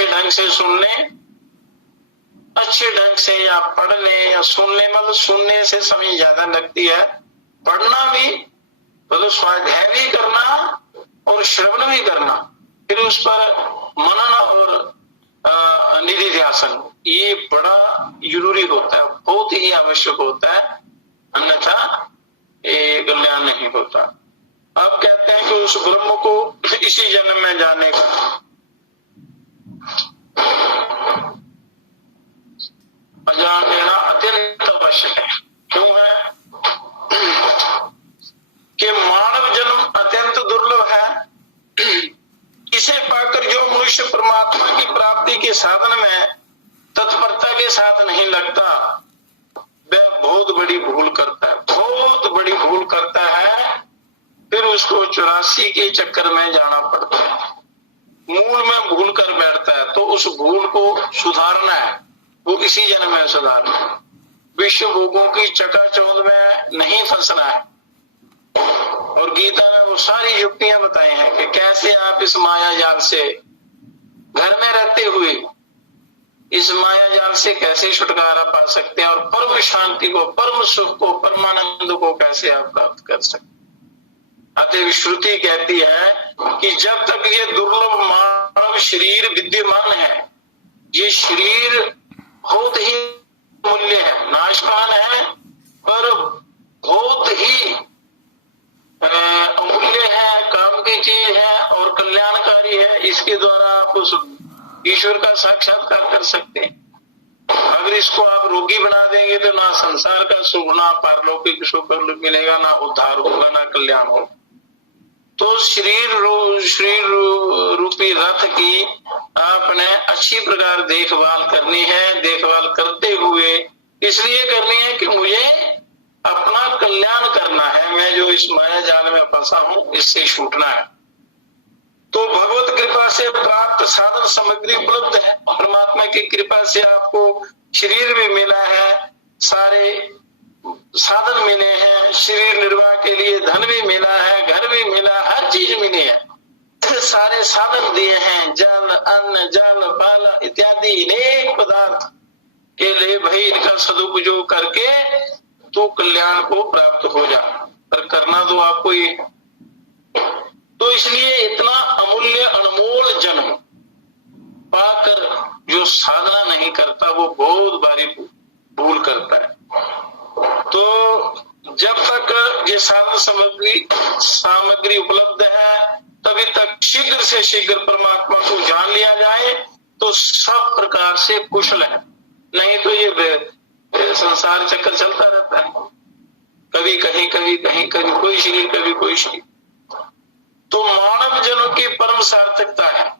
अच्छे ढंग से सुन लें, अच्छे ढंग से या पढ़ लें या सुन लें, मतलब सुनने से समय ज्यादा लगती है, पढ़ना भी मतलब स्वाध्याय भी करना और श्रवण भी करना, फिर उस पर मनन और निधि ध्यासन, ये बड़ा जरूरी होता है, बहुत ही आवश्यक होता है, अन्यथा ये कल्याण नहीं होता। आप कहते हैं कि उस ब्रह्म को इसी जन्म में जाने का अजान लेना अत्यंत आवश्यक है। क्यों है कि मानव जन्म अत्यंत दुर्लभ है। इसे पाकर जो मनुष्य परमात्मा की प्राप्ति के साधन में तत्परता के साथ नहीं लगता, वह बहुत बड़ी भूल करता है, बहुत बड़ी भूल करता है। फिर उसको 84 के चक्कर में जाना पड़ता है, मूल में भूल कर बैठता है। तो उस भूल को सुधारना है, वो इसी जन्म में सुधारना है। विश्व भोगों की चकाचौंध में नहीं फंसना है। और गीता में वो सारी युक्तियां बताई हैं कि कैसे आप इस माया जाल से घर में रहते हुए इस माया जाल से कैसे छुटकारा पा सकते हैं और परम शांति को, परम सुख को, परमानंद को कैसे आप प्राप्त कर सकते हैं। अतः श्रुति कहती है कि जब तक ये दुर्लभ मानव शरीर विद्यमान है, ये शरीर बहुत ही मूल्य है, नाशवान है, पर बहुत ही अमूल्य है, काम की चीज है और कल्याणकारी है। इसके द्वारा आप उस ईश्वर का साक्षात्कार कर सकते हैं। अगर इसको आप रोगी बना देंगे तो ना संसार का सुख, ना पारलौकिक सुख मिलेगा, ना उद्धार होगा, ना कल्याण होगा। तो शरीर रूपी रथ की आपने अच्छी प्रकार देखभाल करनी है। देखभाल करते हुए इसलिए करनी है कि मुझे अपना कल्याण करना है, मैं जो इस माया जाल में फंसा हूं इससे छूटना है। तो भगवत कृपा से प्राप्त साधन सामग्री उपलब्ध है। परमात्मा की कृपा से आपको शरीर भी मिला है, सारे साधन मिले हैं, शरीर निर्वाह के लिए धन भी मिला है, घर भी मिला, हर चीज मिली है, सारे साधन दिए हैं, जल, अन्न, जल, बाल इत्यादि अनेक पदार्थ के लिए भाई इनका सदुपयोग करके तो कल्याण को प्राप्त हो जा, पर करना तो आपको ही। तो इसलिए इतना अमूल्य अनमोल जन्म पाकर जो साधना नहीं करता वो बहुत भारी भूल करता है। तो जब तक ये साधन सामग्री उपलब्ध है तभी तक शीघ्र से शीघ्र परमात्मा को जान लिया जाए तो सब प्रकार से कुशल है। नहीं तो ये संसार चक्कर चलता रहता है, कभी कहीं कभी कहीं कभी कोई शरीर कभी कोई शरीर। तो मानव जन्म की परम सार्थकता है,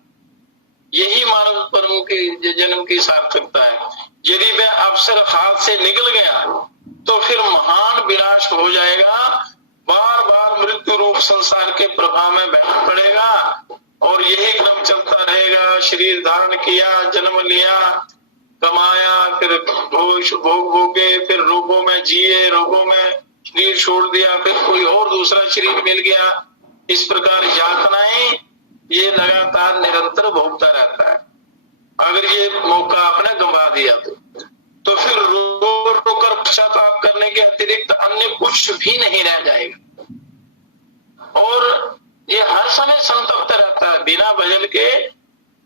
यही मानव परम की जन्म की सार्थकता है। यदि वह अवसर हाथ से निकल गया तो फिर महान विनाश हो जाएगा, बार बार मृत्यु रूप संसार के प्रभाव में बहना पड़ेगा और यही क्रम चलता रहेगा। शरीर धारण किया, जन्म लिया, कमाया, फिर भोग भोगे, फिर रोगों में जिए, रोगों में शरीर छोड़ दिया, फिर कोई और दूसरा शरीर मिल गया। इस प्रकार यातनाएं ये लगातार निरंतर भोगता रहता है। अगर ये मौका आपने गंवा दिया तो फिर रो रो कर पश्चाताप करने के अतिरिक्त अन्य कुछ भी नहीं रह जाएगा। और ये हर समय संतप्त रहता है, बिना भजन के,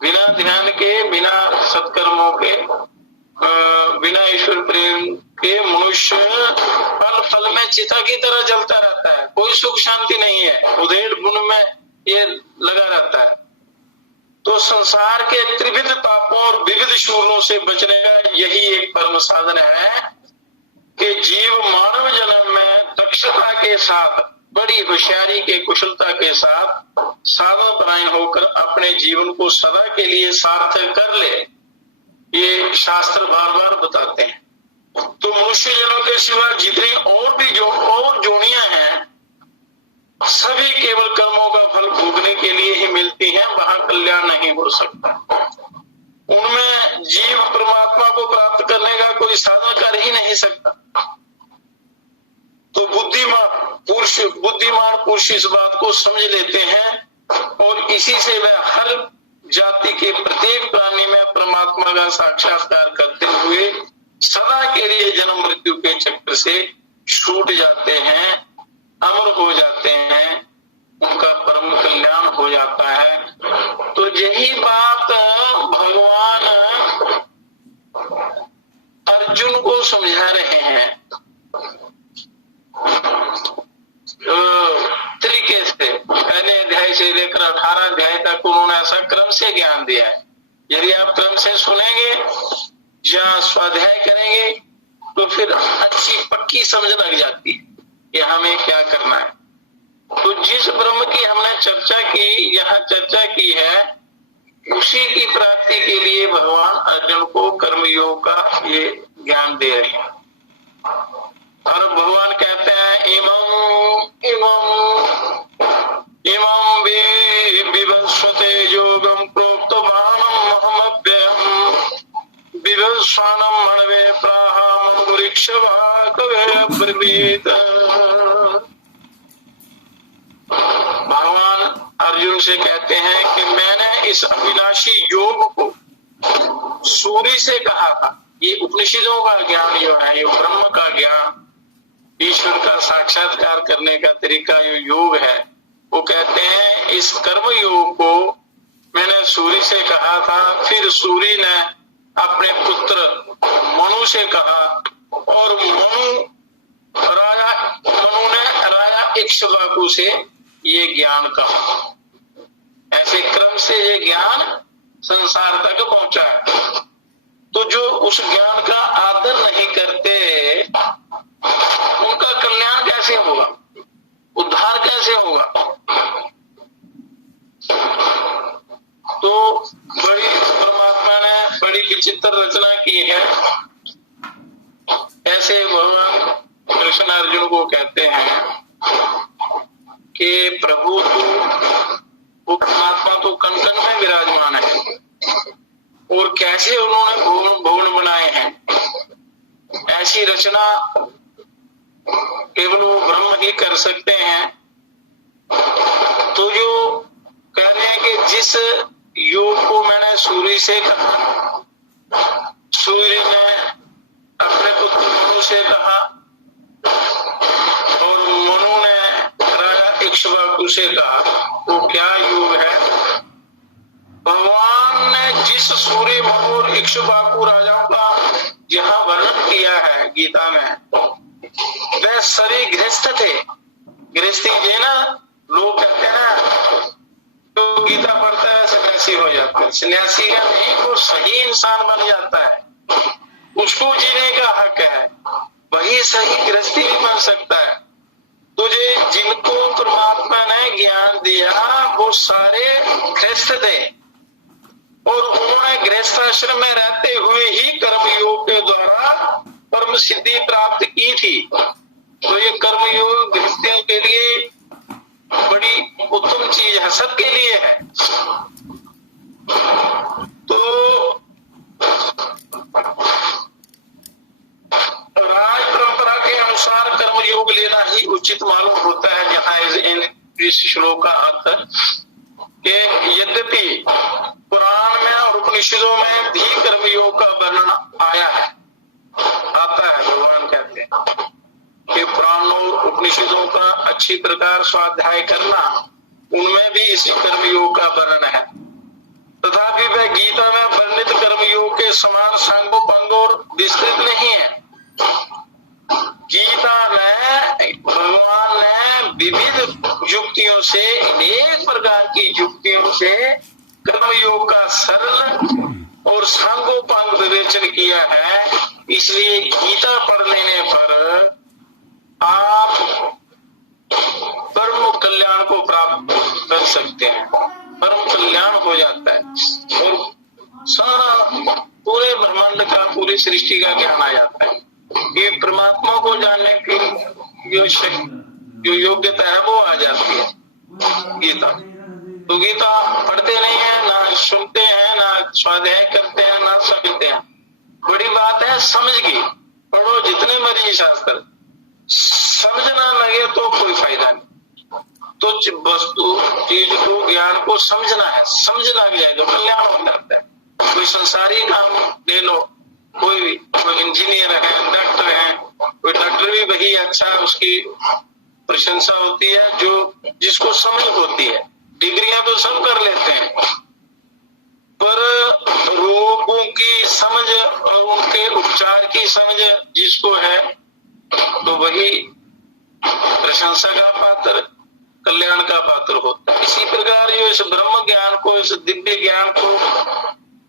बिना ध्यान के, बिना सत्कर्मों के, बिना ईश्वर प्रेम के मनुष्य पल पल में चिता की तरह जलता रहता है, कोई सुख शांति नहीं है, उधेड़ बुन में ये लगा रहता है। तो संसार के त्रिविध तापों और विविध शूलों से बचने का यही एक परम साधन है कि जीव मानव जन्म में दक्षता के साथ, बड़ी होशियारी के, कुशलता के साथ साधन परायण होकर अपने जीवन को सदा के लिए सार्थक कर ले। ये शास्त्र बार बार बताते हैं। तो मनुष्य जन्म के सिवा जितनी और भी जो और जोनियां हैं सभी केवल कर्मों का फल भोगने के लिए ही मिलती हैं, वहां कल्याण नहीं हो सकता। उनमें जीव परमात्मा को प्राप्त करने का कोई साधन कर ही नहीं सकता। तो बुद्धिमान पुरुष इस बात को समझ लेते हैं और इसी से वह हर जाति के प्रत्येक प्राणी परमात्मा का साक्षात्कार करते हुए सदा के लिए जन्म मृत्यु के चक्र से छूट जाते हैं, अमर हो जाते हैं, उनका परम कल्याण हो जाता है। तो यही बात भगवान अर्जुन को समझा रहे हैं तरीके से। पहले अध्याय से लेकर 18 अध्याय तक उन्होंने ऐसा क्रम से ज्ञान दिया है। यदि आप क्रम से सुनेंगे या स्वाध्याय करेंगे तो फिर अच्छी पक्की समझ लग जाती है कि हमें क्या करना है। तो जिस ब्रह्म की हमने चर्चा की, यहाँ चर्चा की है, उसी की प्राप्ति के लिए भगवान अर्जुन को कर्मयोग का ये ज्ञान दे रहे हैं। और भगवान कहते हैं इमं विवस्वते योगम प्रोक्तवानम अहमव्ययम् विवस्वानम मणवे प्राहा मनुरीक्षवाकवे अब्रवीत। भगवान अर्जुन से कहते हैं कि मैंने इस अविनाशी योग को सूर्य से कहा था। ये उपनिषदों का ज्ञान जो है, ये ब्रह्म का ज्ञान, ईश्वर का साक्षात्कार करने का तरीका जो योग है, वो कहते हैं इस कर्म योग को मैंने सूर्य से कहा था। फिर सूर्य ने अपने पुत्र मनु से कहा और मनु ने राजा इक्ष्वाकु से ये ज्ञान कहा। ऐसे क्रम से ये ज्ञान संसार तक पहुंचा है। तो जो उस ज्ञान का आदर नहीं करते उनका कल्याण कैसे होगा, उद्धार कैसे होगा। तो बड़ी परमात्मा ने बड़ी विचित्र रचना की है। ऐसे भगवान कृष्ण अर्जुन को कहते हैं कि प्रभु वो परमात्मा तो कण कण में विराजमान है और कैसे उन्होंने भुवन बनाए हैं। ऐसी रचना केवल वो ब्रह्म ही कर सकते हैं। तो जो कह रहे हैं कि जिस योग को मैंने सूर्य से कहा, सूर्य ने अपने पुत्र मनु से कहा और मनु ने राजा इक्ष्वाकु से कहा, वो क्या योग है। भगवान ने जिस सूर्य मनु और इक्ष्वाकु राजाओं का जहां वर्णन किया है गीता में, वह सभी गृहस्थ थे। गृहस्थी ये ना लोग कहते हैं तो गीता पढ़ता है सन्यासी हो जाता है। सन्यासी का नहीं, वो सही इंसान बन जाता है, उसको जीने का हक है, वही सही गृहस्थी भी बन सकता है। तुझे जिनको परमात्मा ने ज्ञान दिया वो सारे गृहस्थ थे और उन्होंने गृहस्थ आश्रम में रहते हुए ही कर्मयोग के द्वारा परम सिद्धि प्राप्त की थी। तो ये कर्मयोग गृहस्थियों के लिए बड़ी उत्तम चीज है, सबके लिए है। तो राज परंपरा के अनुसार कर्मयोग लेना ही उचित मालूम होता है। जहाँ इस श्लोक का अर्थ कि यद्यपि पुराण में और उपनिषदों में भी कर्मयोग का वर्णन आया है, आता है। भगवान कहते हैं कि पुराणों और उपनिषदों का अच्छी प्रकार स्वाध्याय करना, उनमें भी इसी कर्मयोग का वर्णन है। तथापि वह गीता में वर्णित कर्मयोग के समान सांगोपांग और विस्तृत नहीं है। गीता में भगवान ने विविध युक्तियों से, अनेक प्रकार की युक्तियों से कर्मयोग का सरल और सांगोपांग विवेचन किया है। इसलिए गीता पढ़ लेने पर आप परम कल्याण को प्राप्त कर सकते हैं, परम कल्याण हो जाता है और सारा पूरे ब्रह्मांड का, पूरी सृष्टि का ज्ञान आ जाता है। ये परमात्मा को जानने की जो योग्यता है वो आ जाती है गीता। तो गीता पढ़ते नहीं है, ना सुनते हैं, ना स्वाध्याय करते हैं, ना समझते हैं। बड़ी बात है समझ की, पढ़ो जितने मर्जी शास्त्र, समझना लगे तो कोई फायदा नहीं। तो वस्तु चीज को, ज्ञान को समझना है, समझ लग जाए तो कल्याण हो जाता है। कोई संसारी काम ले लो, कोई इंजीनियर है, डॉक्टर है, कोई डॉक्टर भी वही अच्छा है, उसकी प्रशंसा होती है जो जिसको समझ होती है। डिग्रियां तो सब कर लेते हैं, पर रोगों की समझ और उनके उपचार की समझ जिसको है तो वही प्रशंसा का पात्र, कल्याण का पात्र होता है। इसी प्रकार जो इस ब्रह्म ज्ञान को, इस दिव्य ज्ञान को,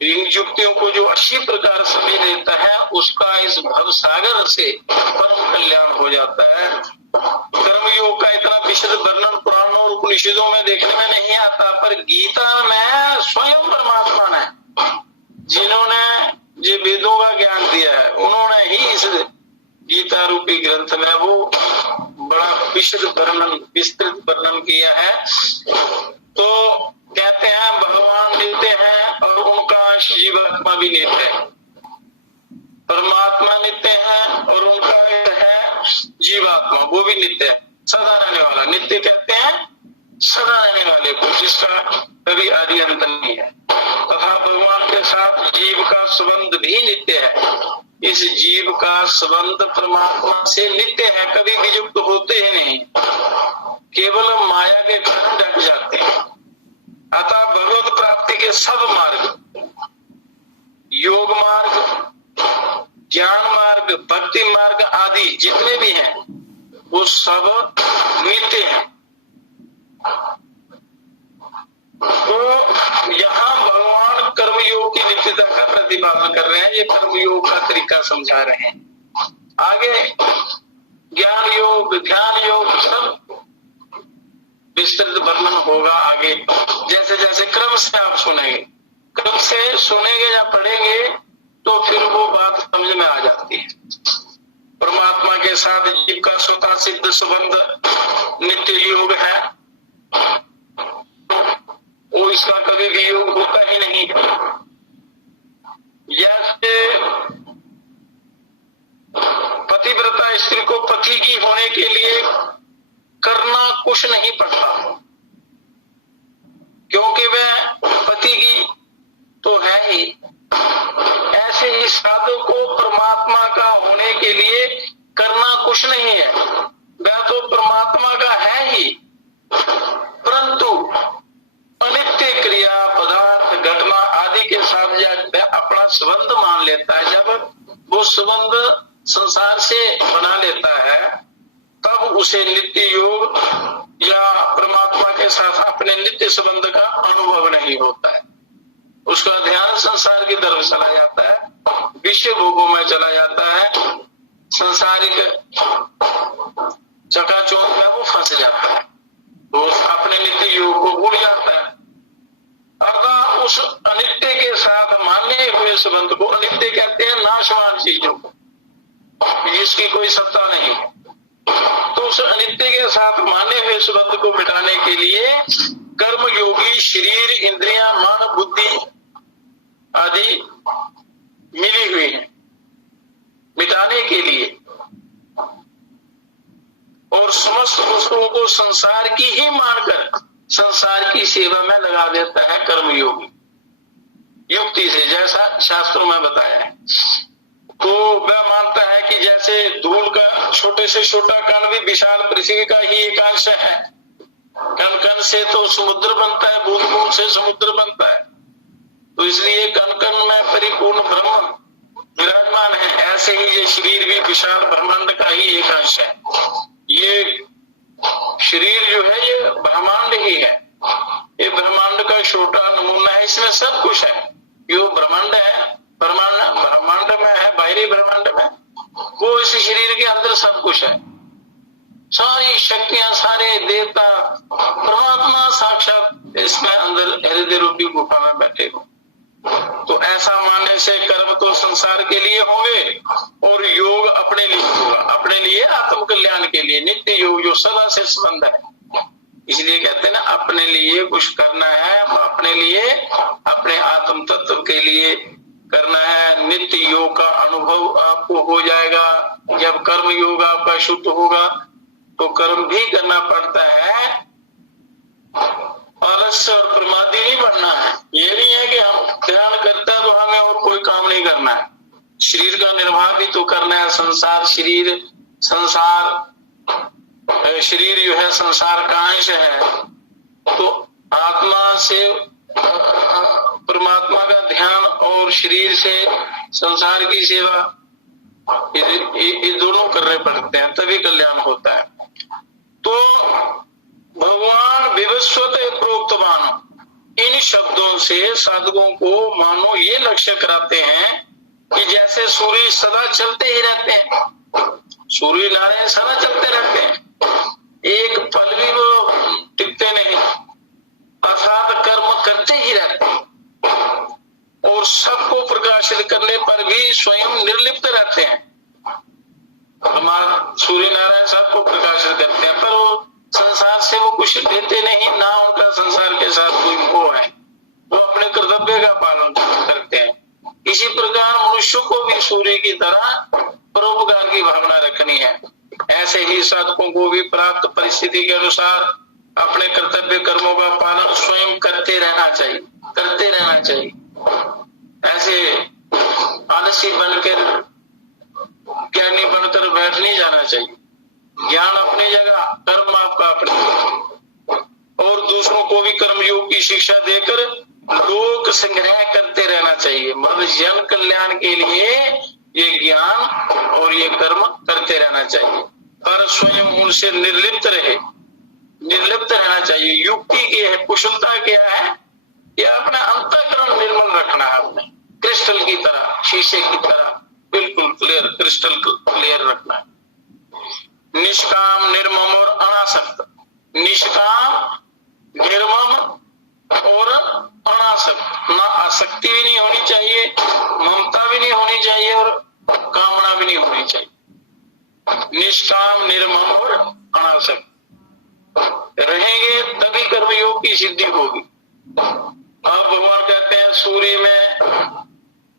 इन युक्तियों को जो अच्छी प्रकार समझ लेता है, उसका इस भव सागर से परम कल्याण हो जाता है। कर्मयोग का इतना विशद वर्णन पुराणों और उपनिषदों में देखने में नहीं आता, पर गीता में स्वयं परमात्मा ने, जिन्होंने ये वेदों का ज्ञान दिया है, उन्होंने ही इस गीता रूपी ग्रंथ में वो बड़ा विशद वर्णन, विस्तृत वर्णन किया है। तो कहते हैं भगवान नित्य हैं और उनका अंश जीवात्मा भी नित्य है। परमात्मा नित्य है और उनका है जीवात्मा, वो भी नित्य है, सदा रहने वाला। नित्य कहते हैं सदा रहने वाले को, जिसका कभी आदि अंत नहीं है। तथा भगवान के साथ जीव का संबंध भी नित्य है। इस जीव का संबंध परमात्मा से नित्य है, कभी वियुक्त होते ही नहीं, केवल माया के कारण ढक जाते हैं। अतः भगवत प्राप्ति के सब मार्ग, योग मार्ग, ज्ञान मार्ग, भक्ति मार्ग आदि जितने भी हैं, वो सब नित्य हैं। तो यहाँ भगवान कर्मयोग की नित्यता का प्रतिपादन कर रहे हैं, ये कर्मयोग का तरीका समझा रहे हैं। आगे ज्ञान योग, ध्यान योग सब विस्तृत वर्णन होगा आगे, जैसे जैसे क्रम से आप सुनेंगे, क्रम से सुनेंगे या पढ़ेंगे तो फिर वो बात समझ में आ जाती है। परमात्मा के साथ जीव का स्वतः सिद्ध संबंध नित्य योग है, वो इसका कभी भी योग होता ही नहीं है। जैसे पतिव्रता स्त्री को पति की होने के लिए करना कुछ नहीं पड़ता, क्योंकि वह पति की तो है ही। ऐसे ही साधु को परमात्मा का होने के लिए करना कुछ नहीं है, वह तो परमात्मा का है ही, परंतु अनित्य क्रिया, पदार्थ, घटना आदि के साथ जब अपना संबंध मान लेता है, जब वो संबंध संसार से बना लेता है, तब उसे नित्य योग या परमात्मा के साथ अपने नित्य संबंध का अनुभव नहीं होता है। उसका ध्यान संसार की तरफ चला जाता है, विषय भोगों में चला जाता है, संसारिक चकाचौंध में वो फंस जाता है, तो अपने नित्य योग को भूल जाता है। अर्थात उस अनित्य के साथ माने हुए संबंध को, अनित्य कहते हैं नाशवान चीजों को, जिसकी कोई सत्ता नहीं है, तो उस अनित्य के साथ माने हुए संबंध को मिटाने के लिए कर्म योगी शरीर, इंद्रियां, मन, बुद्धि आदि मिली हुई है मिटाने के लिए, और समस्त वस्तुओं को संसार की ही मानकर संसार की सेवा में लगा देता है कर्मयोगी, युक्ति से, जैसा शास्त्रों में बताया है। तो वह मानता है कि जैसे धूल का छोटे से छोटा कण भी विशाल पृथ्वी का ही एक अंश है, कण कण से तो समुद्र बनता है, बूंद बूंद से समुद्र बनता है, तो इसलिए कण कण में परिपूर्ण ब्रह्म विराजमान है। ऐसे ही ये शरीर भी विशाल ब्रह्मांड का ही एक अंश है। ये शरीर जो है ये ब्रह्मांड ही है, ये ब्रह्मांड का छोटा नमूना है, इसमें सब कुछ है। यो ब्रह्मांड है, ब्रह्मांड में है, बाहरी ब्रह्मांड में, वो इस शरीर के अंदर सब कुछ है। सारी शक्तियां, सारे देवता, परमात्मा साक्षात इसमें अंदर हृदय रूपी गुफा में बैठे हो। तो ऐसा मानने से कर्म तो संसार के लिए होंगे और योग अपने लिए होगा, अपने लिए आत्म कल्याण के लिए नित्य योग जो सदा से संबंध है। इसलिए कहते हैं ना, अपने लिए कुछ करना है, अपने लिए, अपने आत्म तत्व के लिए करना है। नित्य योग का अनुभव आपको हो जाएगा। जब कर्म योग आपका शुद्ध होगा तो कर्म भी करना पड़ता है, आलस्य और प्रमादी नहीं बनना है। ये नहीं है कि हम ध्यान करते हैं तो हमें और कोई काम नहीं करना है। शरीर का निर्वाह भी तो करना है। शरीर जो है संसार का अंश है, तो आत्मा से परमात्मा का ध्यान और शरीर से संसार की सेवा, ये दोनों करने पड़ते हैं, तभी कल्याण होता है। तो भगवान विवस्वत प्रोक्तवान, इन शब्दों से साधकों को मानो ये लक्ष्य कराते हैं कि जैसे सूर्य सदा चलते ही रहते हैं, सूर्य नारायण सदा चलते रहते हैं, एक पल भी वो टिकते नहीं, अर्थात कर्म करते ही रहते हैं और सबको प्रकाशित करने पर भी स्वयं निर्लिप्त रहते हैं। सूर्य नारायण सबको प्रकाशित करते हैं, पर वो संसार से वो कुछ देते नहीं, ना उनका संसार के साथ कोई मोह है, वो अपने कर्तव्य का पालन करते हैं। इसी प्रकार मनुष्यों को भी सूर्य की तरह परोपकार की भावना रखनी है। ऐसे ही साधकों को भी प्राप्त परिस्थिति के अनुसार अपने कर्तव्य कर्मों का पालन स्वयं करते रहना चाहिए। ऐसे आलसी बनकर, ज्ञानी बनकर बैठ नहीं जाना चाहिए। ज्ञान अपनी जगह, कर्म आपका अपनी, और दूसरों को भी कर्मयोग की शिक्षा देकर लोक संग्रह करते रहना चाहिए। मतलब जन कल्याण के लिए ये ज्ञान और ये कर्म करते रहना चाहिए, पर स्वयं उनसे निर्लिप्त रहना चाहिए। युक्ति की है, कुशलता क्या है, ये अपना अंतःकरण निर्मल रखना है, अपने क्रिस्टल की तरह, शीशे की तरह बिल्कुल क्लियर, क्रिस्टल क्लियर रखना है। निष्काम, निर्मम और अनासक्त। निष्काम, निर्मम और अनासक्त, ना आसक्ति भी नहीं होनी चाहिए, ममता भी नहीं होनी चाहिए और कामना भी नहीं होनी चाहिए। निष्काम, निर्मम और अनासक्त रहेंगे तभी कर्मयोग की सिद्धि होगी। अब भगवान कहते हैं सूर्य में,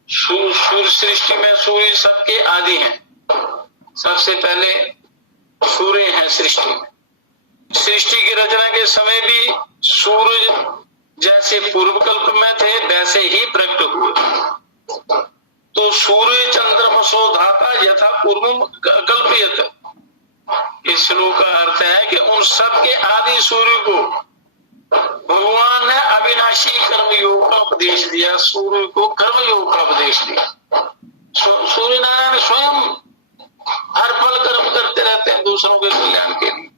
सूर्य सृष्टि में सूर्य सबके आदि हैं। सबसे पहले सूर्य है सृष्टि में। सृष्टि की रचना के समय भी सूर्य जैसे पूर्व कल्प में थे वैसे ही प्रकट हुए। तो सूर्य चंद्रमसो धाता यथा पूर्व कल्पयत, इस श्लोक का अर्थ है कि उन सबके आदि सूर्य को भगवान ने अविनाशी कर्मयोग का उपदेश दिया, सूर्य को कर्मयोग का उपदेश दिया। सूर्य नारायण स्वयं हर पल कर्म करते रहते हैं दूसरों के कल्याण के लिए।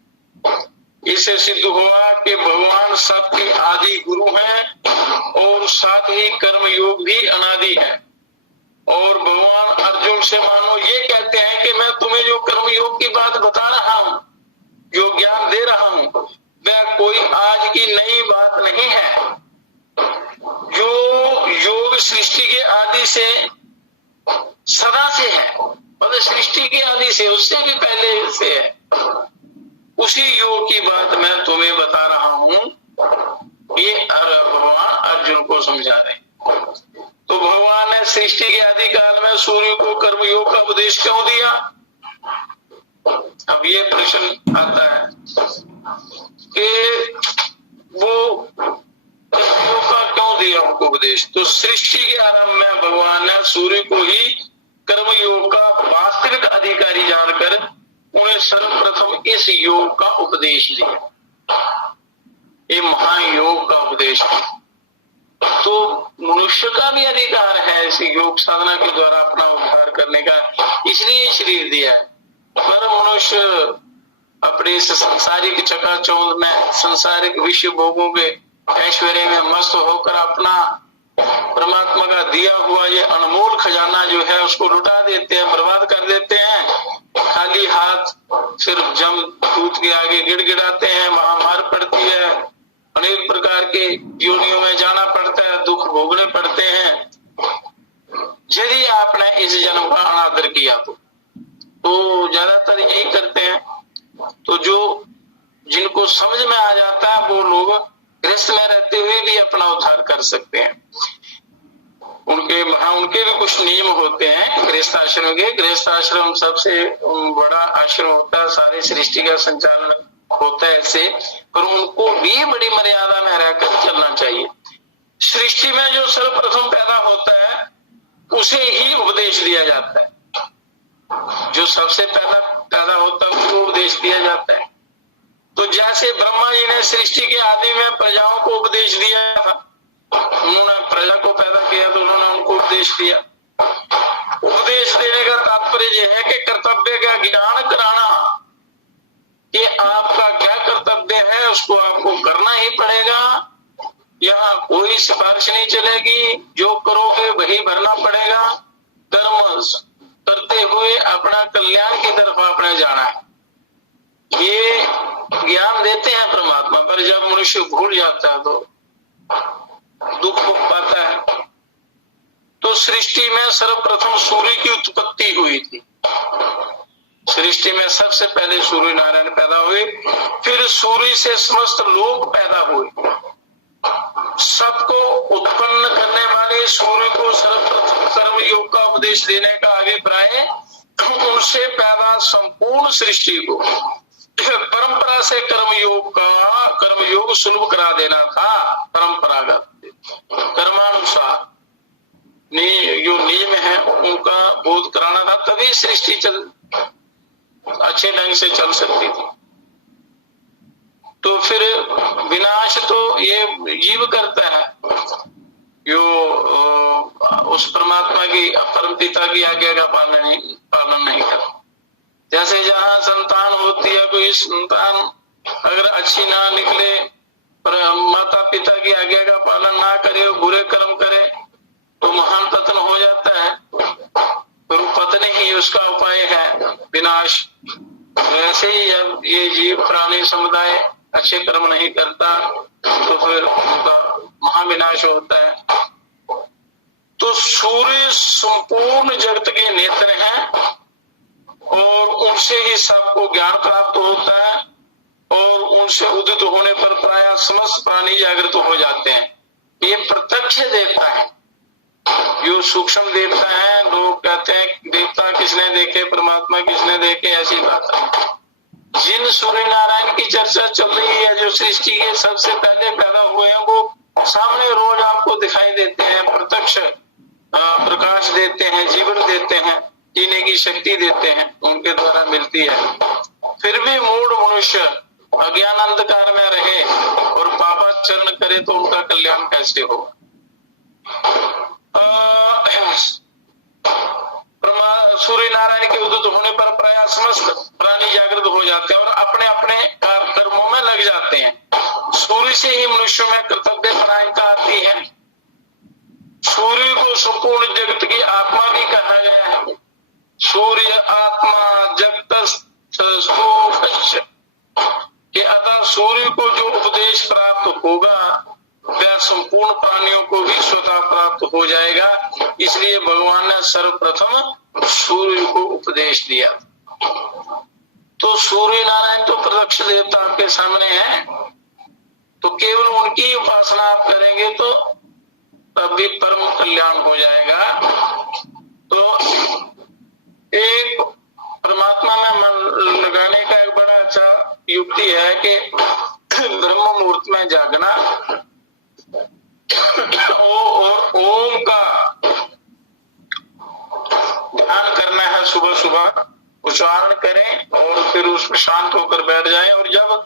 इससे सिद्ध हुआ कि भगवान सबके आदि गुरु हैं और साथ ही कर्मयोग भी अनादि है। और भगवान अर्जुन से मानो ये कहते हैं कि मैं तुम्हें जो कर्मयोग की बात बता रहा हूँ, जो ज्ञान दे रहा हूँ, वह कोई आज की नई बात नहीं है। जो योग सृष्टि के आदि से सदा से है, मतलब सृष्टि के आदि से, उससे भी पहले से है, उसी योग की बात मैं तुम्हें बता रहा हूँ। ये भगवान अर्जुन को समझा रहे हैं। तो भगवान ने सृष्टि के आदि काल में सूर्य को कर्मयोग का उपदेश क्यों दिया? अब ये प्रश्न आता है कि वो कर्मयोग का क्यों दिया उनको उपदेश। तो सृष्टि के आरंभ में भगवान ने सूर्य को ही कर्मयोग का वास्तविक अधिकारी जानकर उन्हें सर्वप्रथम इस योग का उपदेश दिया, ये महायोग का उपदेश। तो मनुष्य का भी अधिकार है इस योग साधना के द्वारा अपना उद्धार करने का, इसलिए शरीर दिया है। पर मनुष्य अपने इस सांसारिक चकाचौंध में, सांसारिक विषय भोगों के ऐश्वर्य में मस्त होकर अपना परमात्मा का दिया हुआ ये अनमोल खजाना जो है उसको लुटा देते हैं, बर्बाद कर देते हैं। खाली हाथ सिर्फ जम दूत के आगे गिड़गिड़ाते हैं, वहां मार पड़ती है, अनेक प्रकार के योनियों में जाना पड़ता है, दुख भोगने पड़ते हैं। यदि आपने इस जन्म का अनादर किया तो ज्यादातर यही करते हैं। तो जो जिनको समझ में आ जाता है वो लोग गृहस्थ में रहते हुए भी अपना उद्धार कर सकते हैं। उनके भी कुछ नियम होते हैं गृहस्थ आश्रम के। गृहस्थ आश्रम सबसे बड़ा आश्रम होता है, सारी सृष्टि का संचालन होता है ऐसे, पर उनको भी बड़ी मर्यादा में रहकर चलना चाहिए। सृष्टि में जो सर्वप्रथम पैदा होता है उसे ही उपदेश दिया जाता है, जो सबसे पहला पैदा होता है उसको उपदेश दिया जाता है। तो जैसे ब्रह्मा जी ने सृष्टि के आदि में प्रजाओं को उपदेश दिया था, उन्होंने प्रजा को पैदा किया तो उन्होंने उनको उपदेश दिया। उपदेश देने का तात्पर्य यह है कि कर्तव्य का ज्ञान कराना कि आपका क्या कर्तव्य है उसको आपको करना ही पड़ेगा, यहाँ कोई सिफारिश नहीं चलेगी, जो करोगे वही भरना पड़ेगा। कर्म करते हुए अपना कल्याण की तरफ आपने जाना है, ये ज्ञान देते हैं परमात्मा। पर जब मनुष्य भूल जाता है तो दुख पाता है। तो सृष्टि में सर्वप्रथम सूर्य की उत्पत्ति हुई थी। सृष्टि में सबसे पहले सूर्य नारायण पैदा हुए, फिर सूर्य से समस्त लोक पैदा हुए। सबको उत्पन्न करने वाले सूर्य को सर्वप्रथम कर्म योग का उपदेश देने का अभिप्राय उनसे पैदा संपूर्ण सृष्टि को परंपरा से कर्मयोग सुलभ करा देना था। परंपरागत कर्मानुसार जो नियम है उनका बोध कराना था, तभी सृष्टि अच्छे ढंग से चल सकती थी। तो फिर विनाश तो ये जीव करता है, जो उस परमात्मा की परम पिता की आज्ञा का पालन नहीं करता। जैसे जहाँ संतान होती है, कोई संतान अगर अच्छी ना निकले, पर माता पिता की आज्ञा का पालन ना करे, बुरे कर्म करे, तो महान पतन हो जाता है। तो पतन ही उसका उपाय है, विनाश। वैसे ही जब ये जीव प्राणी समुदाय अच्छे कर्म नहीं करता तो फिर उनका महाविनाश होता है। तो सूर्य संपूर्ण जगत के नेत्र हैं और उनसे ही सबको ज्ञान प्राप्त होता है, और उनसे उदित होने पर प्राय समस्त प्राणी जागृत हो जाते हैं। ये प्रत्यक्ष देवता है, जो सूक्ष्म देवता है। लोग कहते हैं देवता किसने देखे, परमात्मा किसने देखे, ऐसी बात है। जिन सूर्य नारायण की चर्चा चल रही है, जो सृष्टि के सबसे पहले पैदा हुए हैं, वो सामने रोज आपको दिखाई देते हैं, प्रत्यक्ष प्रकाश देते हैं, जीवन देते हैं, जीने की शक्ति देते हैं, उनके द्वारा मिलती है। फिर भी मूढ़ मनुष्य अज्ञान अंधकार में रहे और पापाचरण करे तो उनका कल्याण कैसे होगा। सूर्य नारायण के उदित होने पर प्राय समस्त प्राणी जागृत हो जाते हैं और अपने अपने कर्मों में लग जाते हैं। सूर्य से ही मनुष्यों में कर्तव्य परायणता आती है। सूर्य को संपूर्ण जगत की आत्मा भी कहा गया है। सूर्य आत्मा जगत के अतः सूर्य को जो उपदेश प्राप्त होगा वह संपूर्ण प्राणियों को भी स्वतः प्राप्त हो जाएगा। इसलिए भगवान ने सर्वप्रथम सूर्य को उपदेश दिया। तो सूर्य नारायण तो प्रत्यक्ष देवता आपके सामने है, तो केवल उनकी उपासना आप करेंगे तो तभी परम कल्याण हो जाएगा। तो एक परमात्मा में मन लगाने का एक बड़ा अच्छा युक्ति है कि ब्रह्म मुहूर्त में जागना और ओम का ध्यान करना है। सुबह सुबह उच्चारण करें और फिर उसमें शांत होकर बैठ जाएं। और जब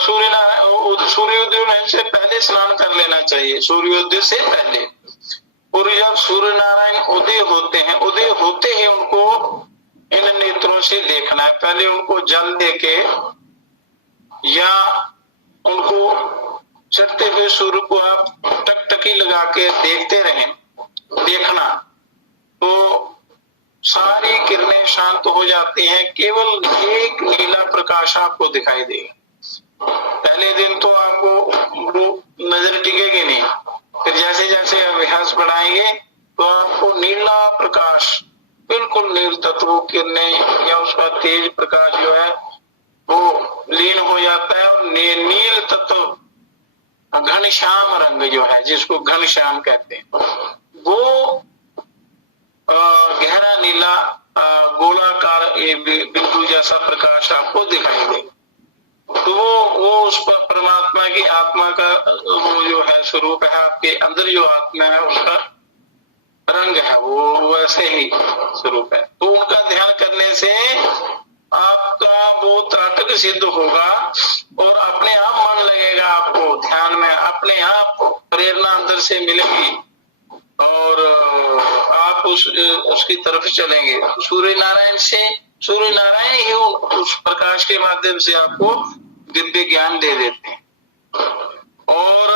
सूर्योदय होने से पहले स्नान कर लेना चाहिए, सूर्योदय से पहले। और जब सूर्य नारायण उदय होते हैं, उदय होते ही उनको इन नेत्रों से देखना है। पहले उनको जल देके या उनको चढ़ते हुए सूर्य को आप टकटकी लगा के देखते रहें, देखना तो सारी किरणें शांत हो जाती हैं, केवल एक नीला प्रकाश आपको दिखाई देगा। पहले दिन तो आपको नजर टिकेगी नहीं, फिर जैसे जैसे अभ्यास बढ़ाएंगे तो आपको नीला प्रकाश, बिल्कुल नील तत्व किरणें या उसका तेज प्रकाश जो है वो लीन हो जाता है। और नील तत्व घनश्याम रंग जो है, जिसको घनश्याम कहते हैं, वो गहरा नीला गोलाकार बिंदु जैसा प्रकाश आपको दिखाई देगा। उस परमात्मा की आत्मा का वो जो है स्वरूप है, आपके अंदर जो आत्मा है उसका रंग है, वो वैसे ही स्वरूप है। तो उनका ध्यान करने से आपका वो त्राटक सिद्ध होगा और अपने आप मन लगेगा आपको ध्यान में, अपने आप प्रेरणा अंदर से मिलेगी और आप उसकी तरफ चलेंगे। सूर्य नारायण ही उस प्रकाश के माध्यम से आपको दिव्य ज्ञान दे देते हैं। और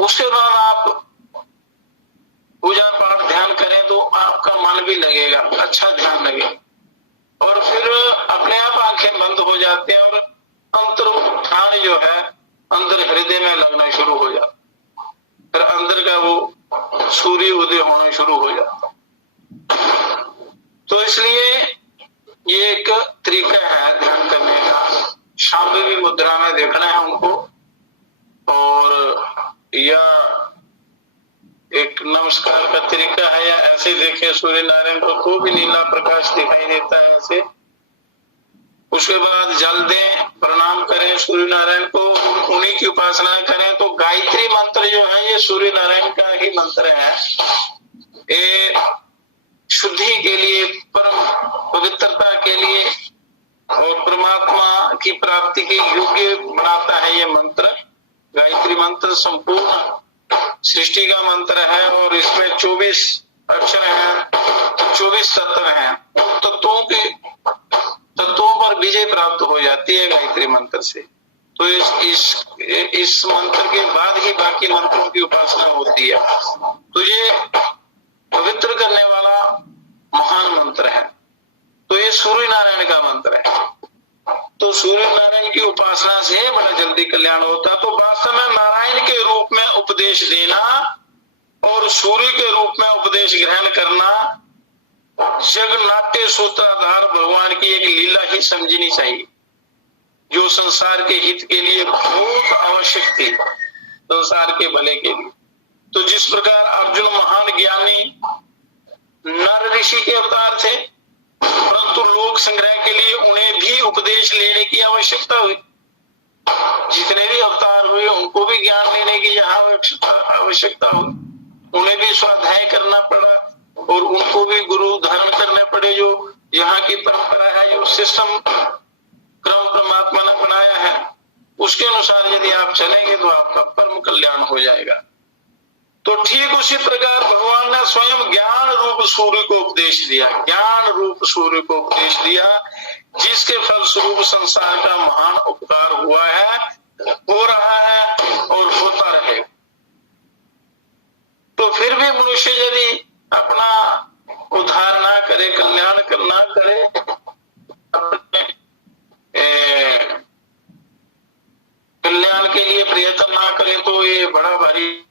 उसके बाद आप पूजा पाठ ध्यान करें तो आपका मन भी लगेगा, अच्छा ध्यान लगेगा और फिर अपने आप आंखें बंद हो जाते हैं और अंतर ध्यान जो है अंदर हृदय में लगना शुरू हो जाता, फिर अंदर का वो सूर्य उदय होना शुरू हो जाता। तो इसलिए ये एक तरीका है ध्यान करने का। शांभवी मुद्रा में देखना है उनको और या एक नमस्कार का तरीका है या ऐसे देखे सूर्य नारायण को भी नीला प्रकाश दिखाई देता है ऐसे। उसके बाद जल दें, प्रणाम करें सूर्य नारायण को, उन्हीं की उपासना करें। तो गायत्री मंत्र जो है ये सूर्य नारायण का ही मंत्र है। ये शुद्धि के लिए, परम पवित्रता के लिए और परमात्मा की प्राप्ति के योग्य बनाता है ये मंत्र। गायत्री मंत्र संपूर्ण सृष्टि का मंत्र है और इसमें 24 अक्षर हैं, 24 तत्व हैं। तत्वों पर विजय प्राप्त हो जाती है गायत्री मंत्र से। तो इस मंत्र के बाद ही बाकी मंत्रों की उपासना होती है। तो ये पवित्र करने वाला महान मंत्र है। तो ये सूर्य नारायण का मंत्र है। तो सूर्य नारायण की उपासना से बड़ा जल्दी कल्याण होता। तो वास्तव में नारायण के रूप में उपदेश देना और सूर्य के रूप में उपदेश ग्रहण करना जगन्नाट्य सूत्राधार भगवान की एक लीला ही समझनी चाहिए, जो संसार के हित के लिए बहुत आवश्यक थी, संसार के भले के लिए। तो जिस प्रकार अर्जुन महान ज्ञानी नर ऋषि के अवतार थे, परंतु लोक संग्रह के लिए उन्हें भी उपदेश लेने की आवश्यकता हुई। जितने भी अवतार हुए उनको भी ज्ञान लेने की यहाँ आवश्यकता हुई, उन्हें भी स्वाध्याय करना पड़ा और उनको भी गुरु धारण करने पड़े। जो यहाँ की परंपरा है, जो सिस्टम क्रम परमात्मा ने बनाया है, उसके अनुसार यदि आप चलेंगे तो आपका परम कल्याण हो जाएगा। तो ठीक उसी प्रकार भगवान ने स्वयं ज्ञान रूप सूर्य को उपदेश दिया, ज्ञान रूप सूर्य को उपदेश दिया, जिसके फलस्वरूप संसार का महान उपकार हुआ है, हो रहा है और होता रहेगा। तो फिर भी मनुष्य यदि अपना उद्धार ना करे, कल्याण ना करे, अपने कल्याण के लिए प्रयत्न ना करे, तो ये बड़ा भारी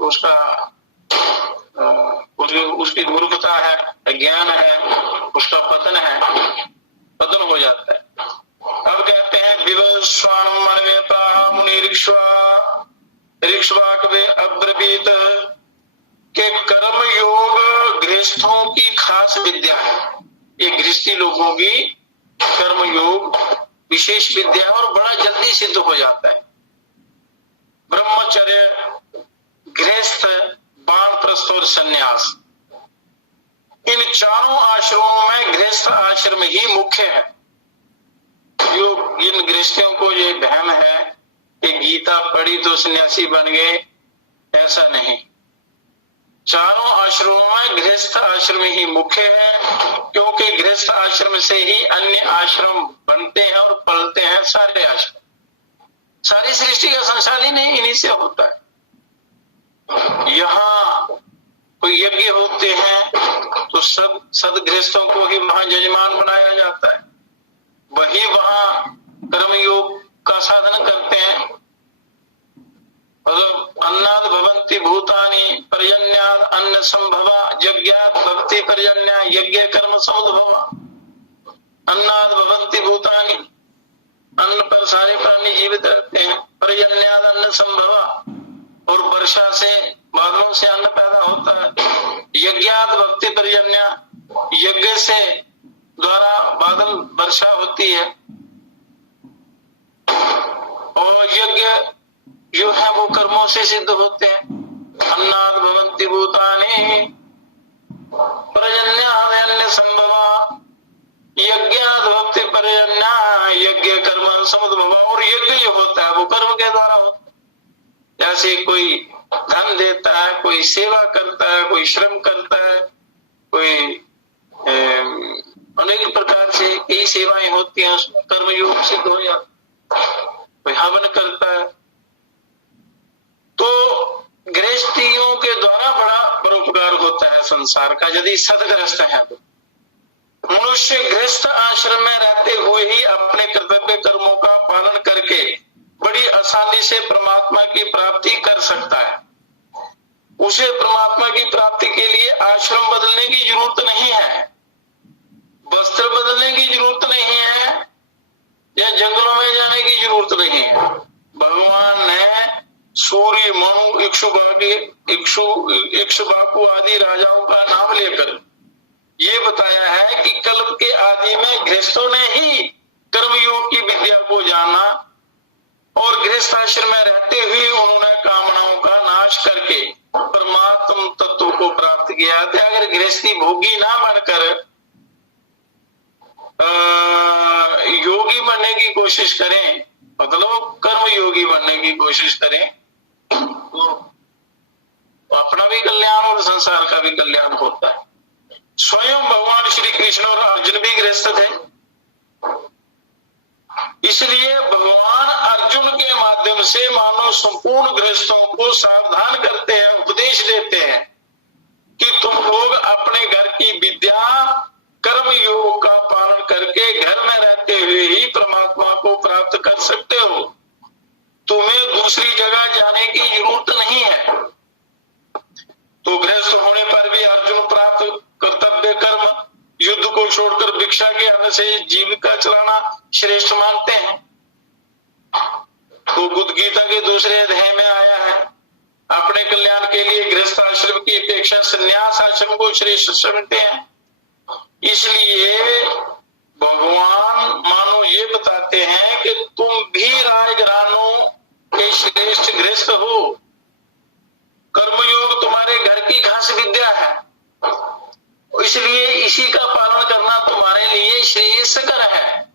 उसका उसकी मूर्खता है, अज्ञान है, उसका पतन है, पतन हो जाता है। अब कहते हैं अब्रवीत के कर्म योग गृहस्थों की खास विद्या है। ये गृहस्थी लोगों की कर्म योग विशेष विद्या है और बड़ा जल्दी सिद्ध हो जाता है। ब्रह्मचर्य, गृहस्थ, वानप्रस्थ और संन्यास, इन चारों आश्रमों में गृहस्थ आश्रम ही मुख्य है। जो इन गृहस्थियों को ये भ्रम है कि गीता पढ़ी तो सन्यासी बन गए, ऐसा नहीं। चारों आश्रमों में गृहस्थ आश्रम ही मुख्य है, क्योंकि गृहस्थ आश्रम से ही अन्य आश्रम बनते हैं और पलते हैं। सारे आश्रम, सारी सृष्टि का संचालन इन्हीं से होता है। यहाँ कोई यज्ञ होते हैं तो सब सदगृहस्थों को ही वहां यजमान बनाया जाता है, वही वहां कर्मयोग का साधन करते हैं। अन्नाद भवन्ति भूतानि पर्जन्याद अन्न संभवा, यज्ञात भक्ति पर्जन्या यज्ञ कर्म समुद्भवा। अन्नाद भवन्ति भूतानि, अन्न पर सारे प्राणी जीवित रहते हैं। पर्जन्याद अन्न संभवा, और वर्षा से, बादलों से अन्न पैदा होता है। यज्ञात भक्ति यज्ञ जो है वो कर्मों से सिद्ध होते हैं। अन्नाद भवन्ति भूतानि पर्जन्यादन्य संभवा यज्ञाद भक्ति पर्जन्या यज्ञ कर्म समुद्भवा। और यज्ञ जो होता है वो कर्म के द्वारा होता है। जैसे कोई धन देता है, कोई सेवा करता है, कोई श्रम करता है, कोई अनेक प्रकार से कई सेवाएं होती हैं, उसमें कर्मयोग सिद्ध हो जाता है। कोई हवन करता है। तो गृहस्थियों के द्वारा बड़ा परोपकार होता है संसार का, यदि सदग्रस्त है तो। मनुष्य गृहस्थ आश्रम में रहते हुए ही अपने कर्तव्य कर्मों का पालन करके बड़ी आसानी से परमात्मा की प्राप्ति कर सकता है। उसे परमात्मा की प्राप्ति के लिए आश्रम बदलने की जरूरत नहीं है, वस्त्र बदलने की जरूरत नहीं है, या जंगलों में जाने की जरूरत नहीं है। भगवान ने सूर्य, मनु, इक्ष्वाकु आदि राजाओं का नाम लेकर ये बताया है कि कल्प के आदि में गृहस्थों ने ही कर्मयोग की विद्या को जाना और गृहस्थ आश्रम में रहते हुए उन्होंने कामनाओं का नाश करके परमात्म तत्व को प्राप्त किया था। अगर गृहस्थी भोगी ना बनकर योगी बनने की कोशिश करें, मतलब कर्म योगी बनने की कोशिश करें, तो अपना भी कल्याण और संसार का भी कल्याण होता है। स्वयं भगवान श्री कृष्ण और अर्जुन भी गृहस्थ थे, इसलिए भगवान अर्जुन के माध्यम से मानो संपूर्ण गृहस्थों को सावधान करते हैं, उपदेश देते हैं कि तुम लोग अपने घर की विद्या कर्म योग का पालन करके घर में रहते हुए ही परमात्मा को प्राप्त कर सकते हो। तुम्हें दूसरी जगह जाने की जरूरत नहीं है। तो गृहस्थ होने पर भी अर्जुन प्राप्त कर्तव्य कर्म युद्ध को छोड़कर भिक्षा के अन्न से जीविका चलाना श्रेष्ठ मानते हैं। तो बुद्ध गीता के दूसरे अध्याय में आया है, अपने कल्याण के लिए गृहस्थ आश्रम की अपेक्षा संन्यास आश्रम को श्रेष्ठ समझते हैं। इसलिए भगवान मानो ये बताते हैं कि तुम भी राजघरानों के श्रेष्ठ गृहस्थ हो। कर्मयोग तुम्हारे घर की खास विद्या है, इसलिए इसी का पालन करना तुम्हारे लिए श्रेयस्कर है।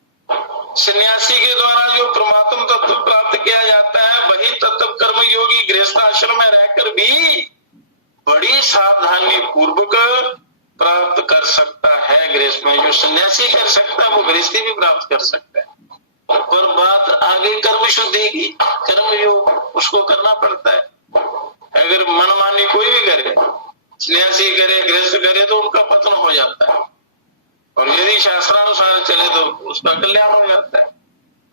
सन्यासी के द्वारा जो परमात्म तत्व प्राप्त किया जाता है वही तत्व कर्मयोगी गृहस्थ आश्रम में रहकर भी बड़ी सावधानी पूर्वक प्राप्त कर सकता है। गृहस्थ में जो सन्यासी कर सकता है वो गृहस्थी भी प्राप्त कर सकता है। पर बात आगे कर्म शुद्धि की, कर्मयोग उसको करना पड़ता है। अगर मनमानी कोई भी करे, सन्यासी करे, गृहस्थ करे, तो उनका पतन हो जाता है, और यदि शास्त्रानुसार चले तो उसका कल्याण हो जाता है।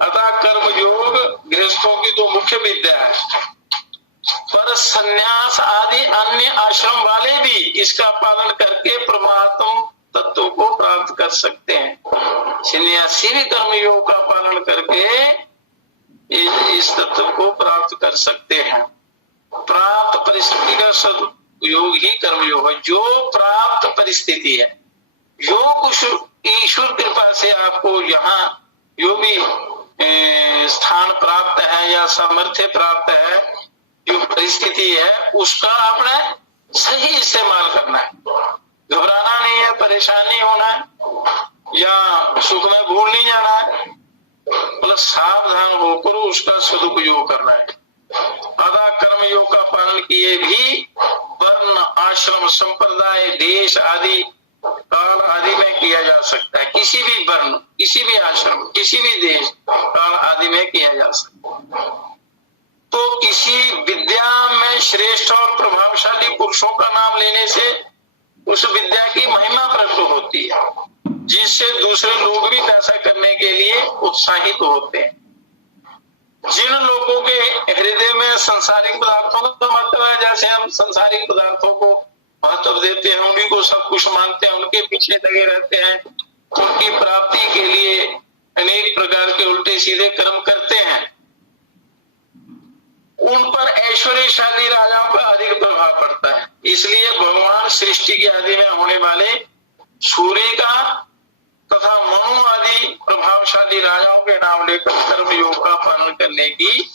अतः कर्मयोग गृहस्थों की तो मुख्य विद्या है, पर संन्यास आदि अन्य आश्रम वाले भी इसका पालन करके परमात्म तत्व को प्राप्त कर सकते हैं। सन्यासी भी कर्मयोग का पालन करके इस तत्व को प्राप्त कर सकते हैं। प्राप्त परिस्थिति का सदुपयोग ही कर्मयोग है। जो प्राप्त परिस्थिति है, जो कुछ ईश्वर कृपा से आपको यहाँ जो भी स्थान प्राप्त है या सामर्थ्य प्राप्त है, जो परिस्थिति है, उसका आपने सही इस्तेमाल करना है। घबराना नहीं है, परेशान नहीं होना है, या सुख में भूल नहीं जाना है, मतलब सावधान होकर उसका सदुपयोग करना है। अतः कर्मयोग का पालन किए भी वर्ण, आश्रम, संप्रदाय, देश आदि, काल आदि में किया जा सकता है। किसी भी वर्ण, किसी भी आश्रम, किसी भी देश, काल आदि में किया जा सकता है। तो किसी विद्या में श्रेष्ठ और प्रभावशाली पुरुषों का नाम लेने से उस विद्या की महिमा प्रकट होती है, जिससे दूसरे लोग भी वैसा करने के लिए उत्साहित होते हैं। जिन लोगों के हृदय में संसारिक पदार्थों का महत्व है, जैसे हम संसारिक पदार्थों को महत्व देते हैं, उन्हीं को सब कुछ मानते हैं, उनके पीछे लगे रहते हैं, उनकी प्राप्ति के लिए अनेक प्रकार के उल्टे सीधे कर्म करते हैं, उन पर ऐश्वर्यशाली राजाओं का अधिक प्रभाव पड़ता है। इसलिए भगवान सृष्टि के आदि में होने वाले सूर्य का तथा मनु आदि प्रभावशाली राजाओं के नाम लेकर कर्मयोग का पालन करने की